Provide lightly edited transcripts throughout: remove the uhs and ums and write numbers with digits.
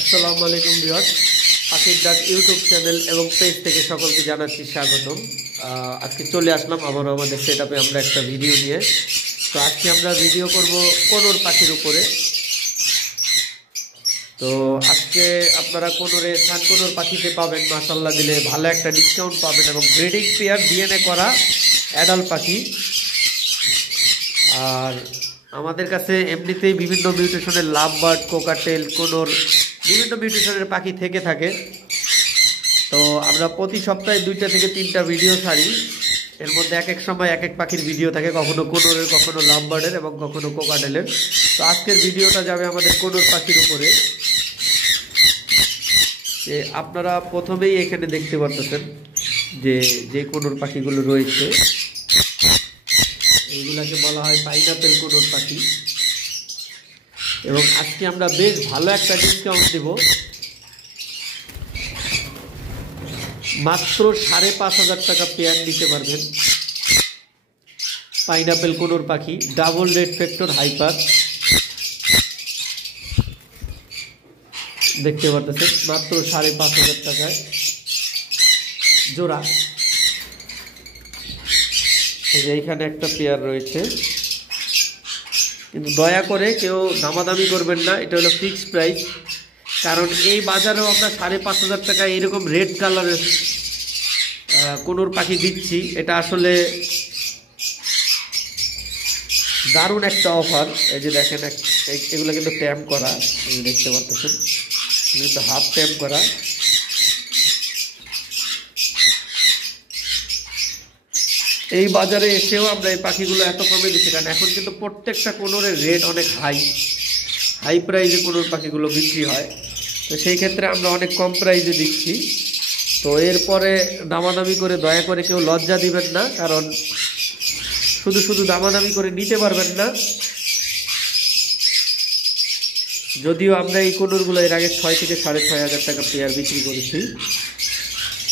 আসসালামু আলাইকুম ভিউয়ার্স, পাখির ডাক ইউটিউব চ্যানেল এবং পেজ থেকে সকলকে জানাচ্ছি স্বাগতম। আজকে চলে আসলাম আবারও আমাদের সেটআপে আমরা একটা ভিডিও নিয়ে। তো আজকে আমরা ভিডিও করব কোনোর পাখির উপরে। তো আজকে আপনারা কোনোরে সান কোনোর পাখিতে পাবেন মাশাআল্লাহ দিলে ভালো একটা ডিসকাউন্ট পাবেন এবং ব্রিডিং পেয়ার ডিএনএ করা অ্যাডাল্ট পাখি। আর আমাদের কাছে এমনিতেই বিভিন্ন মিউটেশনের লাভ বার্ড, কোকাটেল, কোনোর বিভিন্ন মিউটেশনের পাখি থেকে থাকে। তো আমরা প্রতি সপ্তাহে 2টা থেকে 3টা ভিডিও ছাড়ি। এর মধ্যে এক এক সময় এক এক পাখির ভিডিও থাকে, কখনো কোনোরের, কখনো লাভ বার্ডের এবং কখনো কোকাটেলের। তো আজকের ভিডিওটা যাবে আমাদের কোনোর পাখির উপরে। যে আপনারা প্রথমেই এখানে দেখতে পারতেছেন যে কোনোর পাখিগুলো রয়েছে, এইগুলাকে বলা হয় পাইনাপেল কোনোর পাখি। এবং আজকে আমরা বেশ ভালো একটা ডিসকাউন্ট দেব, মাত্র 5,500 টাকা পেয়ার নিতে পারবেন পাইনাপেল কোনোর পাখি, ডাবল রেড ফ্যাক্টর হাইপার। দেখতে পারতেছেন মাত্র 5,500 টাকায় জোড়া। এইখানে একটা পেয়ার রয়েছে, কিন্তু দয়া করে কেউ দামাদামি করবেন না, এটা হলো ফিক্সড প্রাইস। কারণ এই বাজারেও আমরা 5,500 টাকায় এরকম রেড কালারের কোনোর পাখি দিচ্ছি। এটা আসলে দারুণ একটা অফার। এই যে দেখেন, এগুলো কিন্তু ট্যাম্প করা, দেখতে পারতেছেন কিন্তু হাফ ট্যাম্প করা। এই বাজারে এসেও আমরা এই পাখিগুলো এত কমে দিচ্ছি, কারণ এখন কিন্তু প্রত্যেকটা কোনোরের রেট অনেক হাই প্রাইসে কোনোর পাখিগুলো বিক্রি হয়। তো সেই ক্ষেত্রে আমরা অনেক কম প্রাইসে দিচ্ছি। তো এরপরে দামাদামি করে দয়া করে কেউ লজ্জা দিবেন না, কারণ শুধু দামাদামি করে নিতে পারবেন না। যদিও আমরা এই কোনোরগুলো এর আগে 6 থেকে 6,500 টাকা পেয়ার বিক্রি করেছি।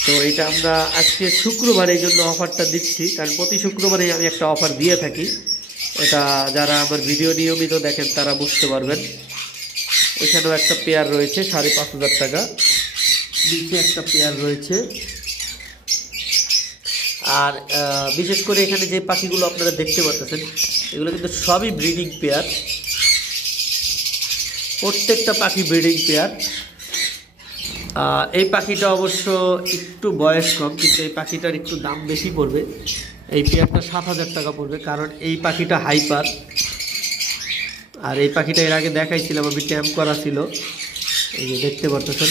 তো এটা আমরা আজকে শুক্রবার এই জন্য অফারটা দিচ্ছি, কারণ প্রতি শুক্রবারে আমি একটা অফার দিয়ে থাকি। এটা যারা আমার ভিডিও নিয়মিত দেখেন তারা বুঝতে পারবেন। এখানেও একটা পেয়ার রয়েছে 5,500 টাকা, নিচে একটা পেয়ার রয়েছে। আর বিশেষ করে এখানে যে পাখিগুলো আপনারা দেখতে পাচ্ছেন এগুলো কিন্তু সবই ব্রিডিং পেয়ার, প্রত্যেকটা পাখি ব্রিডিং পেয়ার। এই পাখিটা অবশ্য একটু বয়স কম, কিন্তু এই পাখিটার একটু দাম বেশি পড়বে। এই পেয়ারটা 7,000 টাকা পড়বে, কারণ এই পাখিটা হাইপার। আর এই পাখিটা এর আগে দেখাইছিলাম, আমি ট্যাম্প করা ছিল। এই যে দেখতে পাচ্ছেন,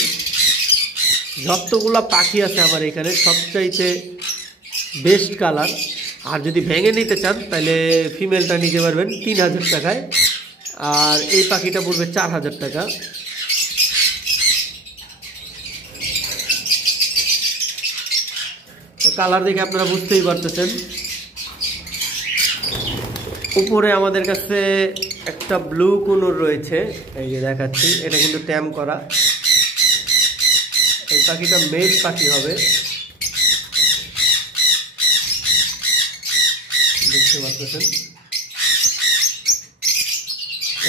যতগুলা পাখি আছে আমার এখানে সবচাইতে বেস্ট কালার। আর যদি ভেঙে নিতে চান তাহলে ফিমেলটা নিতে পারবেন 3,000 টাকায়, আর এই পাখিটা পড়বে 4,000 টাকা। কালার দেখে আপনারা বুঝতেই পারতেছেন। উপরে আমাদের কাছে একটা ব্লু কোনোর রয়েছে, এই যে দেখাচ্ছি, এটা কিন্তু ট্যাম্প করা। এই পাখিটা মেল পাখি হবে, দেখতে পাচ্ছেন।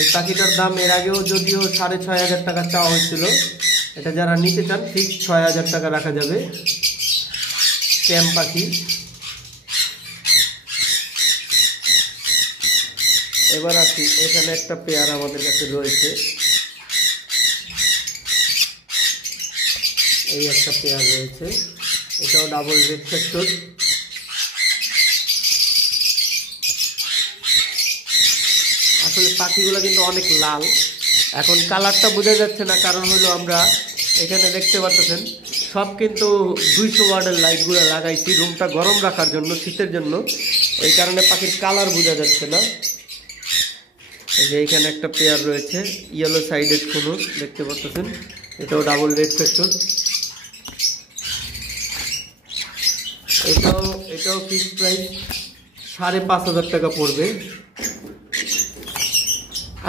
এই পাখিটার দাম এর আগেও যদিও 6,500 টাকা চাওয়া হয়েছিল, এটা যারা নিতে চান ঠিক 6,000 টাকা রাখা যাবে। ট্যাম্প পাখি। এবার আসি, এখানে একটা পেয়ার আমাদের কাছে রয়েছে, এই একটা পেয়ার রয়েছে, এটাও ডাবল রেড ফ্যাক্টর। আসলে পাখিগুলো কিন্তু অনেক লাল, এখন কালারটা বোঝা যাচ্ছে না, কারণ হলো আমরা এখানে দেখতে পাচ্ছেন সব কিন্তু 200 ওয়াটের লাইটগুলো লাগাইছি রুমটা গরম রাখার জন্য, শীতের জন্য। এই কারণে পাখির কালার বোঝা যাচ্ছে না। এই যে এইখানে একটা পেয়ার রয়েছে ইয়েলো সাইডেড কোনোর, দেখতে পাচ্ছেন, এটাও ডাবল রেড ফ্যাক্টর। এটাও ফিক্সড প্রাইস 5,500 টাকা পড়বে।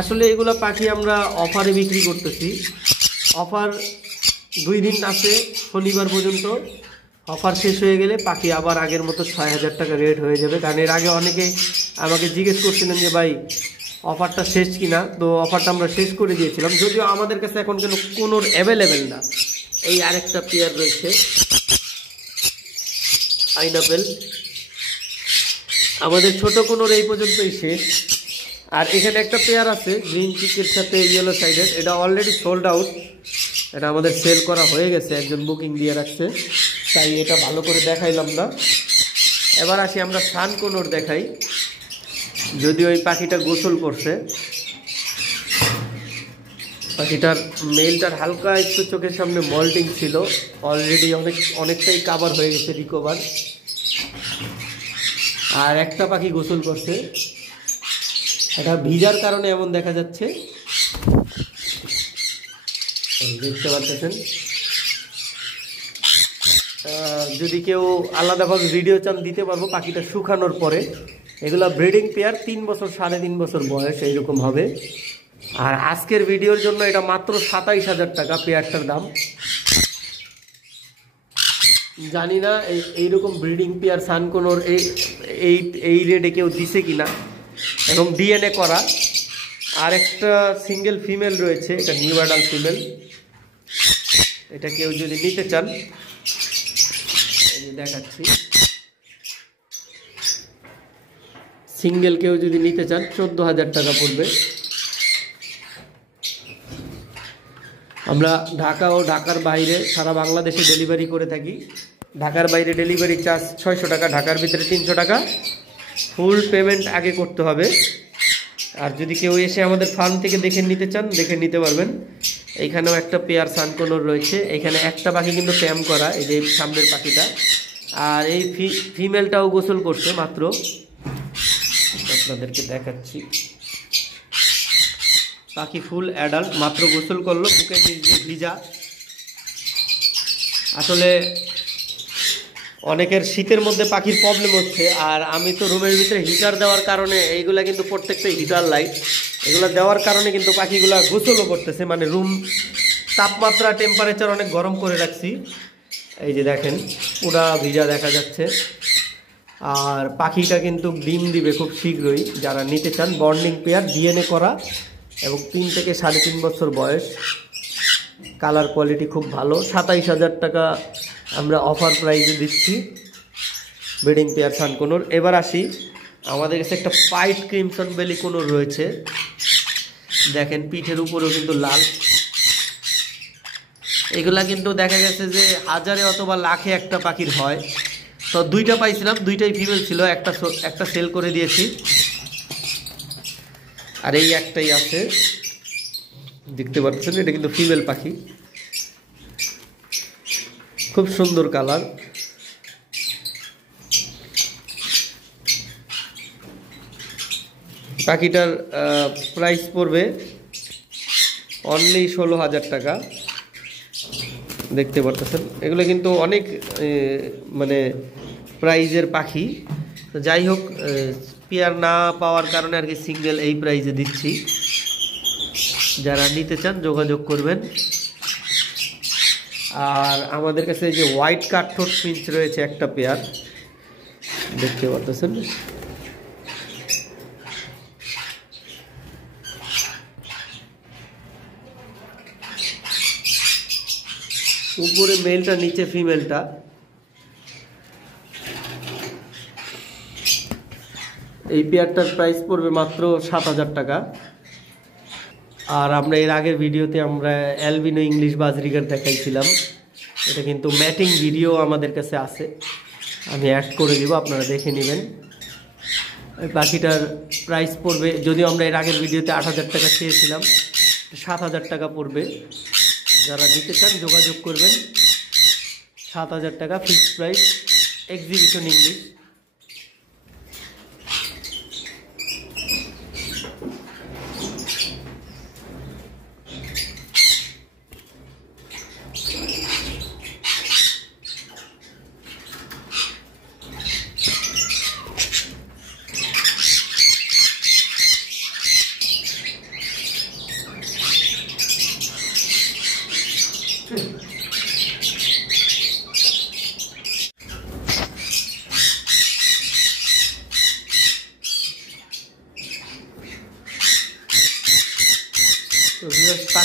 আসলে এগুলো পাখি আমরা অফারে বিক্রি করতেছি। অফার 2 দিন আছে, শনিবার পর্যন্ত। অফার শেষ হয়ে গেলে পাখি আবার আগের মতো 6,000 টাকা রেট হয়ে যাবে। কারণ এর আগে অনেকে আমাকে জিজ্ঞেস করছিলেন যে ভাই অফারটা শেষ কিনা। তো অফারটা আমরা শেষ করে দিয়েছিলাম, যদিও আমাদের কাছে এখন কোনো অ্যাভেলেবেল না। এই আরেকটা পেয়ার রয়েছে পাইনাপেল, আমাদের ছোট কোনোর এই পর্যন্তই শেষ। আর এখানে একটা পেয়ার আছে গ্রিন চিকের সাথে ইয়েলো সাইডের, এটা অলরেডি সোল্ড আউট, এটা আমাদের সেল করা হয়ে গেছে, একজন বুকিং দিয়ে রাখছে, তাই এটা ভালো করে দেখাইলাম না। এবার আসি আমরা সানকোনোর দেখাই, যদিও ওই পাখিটা গোসল করছে। পাখিটার মেলটার হালকা একটু চোখের সামনে মল্টিং ছিল, অলরেডি অনেকটাই কাভার হয়ে গেছে, রিকভার। আর একটা পাখি গোসল করছে, এটা ভিজার কারণে এমন দেখা যাচ্ছে, দেখতে পাচ্ছেন। যদি কেউ আলাদাভাবে ভিডিও চান দিতে পারবো পাখিটা শুকানোর পরে। এগুলা ব্রিডিং পেয়ার, 3 বছর 3.5 বছর বয়স এইরকম হবে। আর আজকের ভিডিওর জন্য এটা মাত্র 27,000 টাকা পেয়ারটার দাম। জানি না এইরকম ব্রিডিং পেয়ার সানকোনোর এই রেটে কেউ দিছে কিনা, এবং ডিএনএ করা। আর একটা সিঙ্গেল ফিমেল রয়েছে, এটা নিউ অ্যাডাল্ট ফিমেল, এটা কেউ যদি নিতে চান দেখাচ্ছি। সিঙ্গেল কেউ যদি নিতে চান 14,000 টাকা পড়বে। আমরা ঢাকা ও ঢাকার বাইরে সারা বাংলাদেশে ডেলিভারি করে থাকি। ঢাকার বাইরে ডেলিভারি চার্জ 600 টাকা, ঢাকার ভিতরে 300 টাকা। ফুল পেমেন্ট আগে করতে হবে। আর যদি কেউ এসে আমাদের ফার্ম থেকে দেখে নিতে চান, দেখে নিতে পারবেন। এইখানেও একটা পেয়ার সানকোনোর রয়েছে, এখানে একটা পাখি কিন্তু ট্যাম করা, এই যে সামনের পাখিটা। আর এই ফিমেলটাও গোসল করছে মাত্র, আপনাদেরকে দেখাচ্ছি। পাখি ফুল অ্যাডাল্ট, মাত্র গোসল করলো, বুকের নিচে ভিজা। আসলে অনেকের শীতের মধ্যে পাখির প্রবলেম হচ্ছে, আর আমি তো রুমের ভিতরে হিটার দেওয়ার কারণে, এইগুলা কিন্তু প্রত্যেকটাই হিটার লাইট, এগুলো দেওয়ার কারণে কিন্তু পাখিগুলা গোসলও করতেছে, মানে রুম তাপমাত্রা টেম্পারেচার অনেক গরম করে রাখছি। এই যে দেখেন পুরা ভিজা দেখা যাচ্ছে। আর পাখিটা কিন্তু ডিম দিবে খুব শীঘ্রই। যারা নিতে চান, বন্ডিং পেয়ার, ডিএনএ করা, এবং 3 থেকে 3.5 বছর বয়স, কালার কোয়ালিটি খুব ভালো। 27,000 টাকা আমরা অফার প্রাইসে দিচ্ছি ব্রিডিং পেয়ার সানকোনোর। এবার আসি, আমাদের কাছে একটা পাইট ক্রিমসন বেলি কোনোর রয়েছে, দেখেন পিঠের উপরেও কিন্তু লাল। এগুলা কিন্তু দেখা গেছে যে হাজারে অথবা লাখে একটা পাখির হয়। তো 2টা পাইছিলাম, 2টাই ফিমেল ছিল, একটা সেল করে দিয়েছি, আর এই একটাই আছে, দেখতে পাচ্ছেন। এটা কিন্তু ফিমেল পাখি, খুব সুন্দর কালার। পাখিটার প্রাইস পড়বে অনলি 16,000 টাকা, দেখতে পারতেছেন। এগুলো কিন্তু অনেক মানে প্রাইজের পাখি। তো যাই হোক, পেয়ার না পাওয়ার কারণে আর কি সিঙ্গেল এই প্রাইজে দিচ্ছি। যারা নিতে চান যোগাযোগ করবেন। আর আমাদের কাছে যে হোয়াইট কাঠঠোঁট ফিঞ্চ রয়েছে একটা পেয়ার, দেখতে পারতেছেন। উপরে মেলটা, নিচে ফিমেলটা। এই পেয়ারটার প্রাইস পড়বে মাত্র 7,000 টাকা। আর আমরা এর আগের ভিডিওতে আমরা অ্যালবিনো ইংলিশ বাজরিগার দেখাইছিলাম, এটা কিন্তু ম্যাটিং ভিডিও আমাদের কাছে আছে, আমি অ্যাড করে দিব, আপনারা দেখে নেবেন। ওই পাখিটার প্রাইস পড়বে, যদিও আমরা এর আগের ভিডিওতে 8,000 টাকা চেয়েছিলাম, 7,000 টাকা পড়বে। যারা নিতে চান যোগাযোগ করবেন। 7,000 টাকা ফিক্সড প্রাইস, এক্সিবিশন ইংলিশ।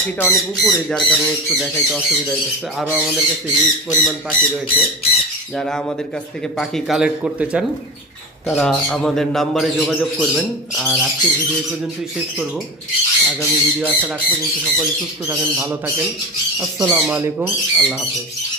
পাখিটা অনেক উপরে, যার কারণে একটু দেখাইতে অসুবিধা হইতেছে। আরও আমাদের কাছে হিউজ পরিমাণ পাখি রয়েছে। যারা আমাদের কাছ থেকে পাখি কালেক্ট করতে চান তারা আমাদের নাম্বারে যোগাযোগ করবেন। আর আজকের ভিডিও এই পর্যন্তই শেষ করব। আগামী ভিডিও আসার আগ পর্যন্ত সকলে সুস্থ থাকেন, ভালো থাকেন। আসসালামু আলাইকুম, আল্লাহ হাফেজ।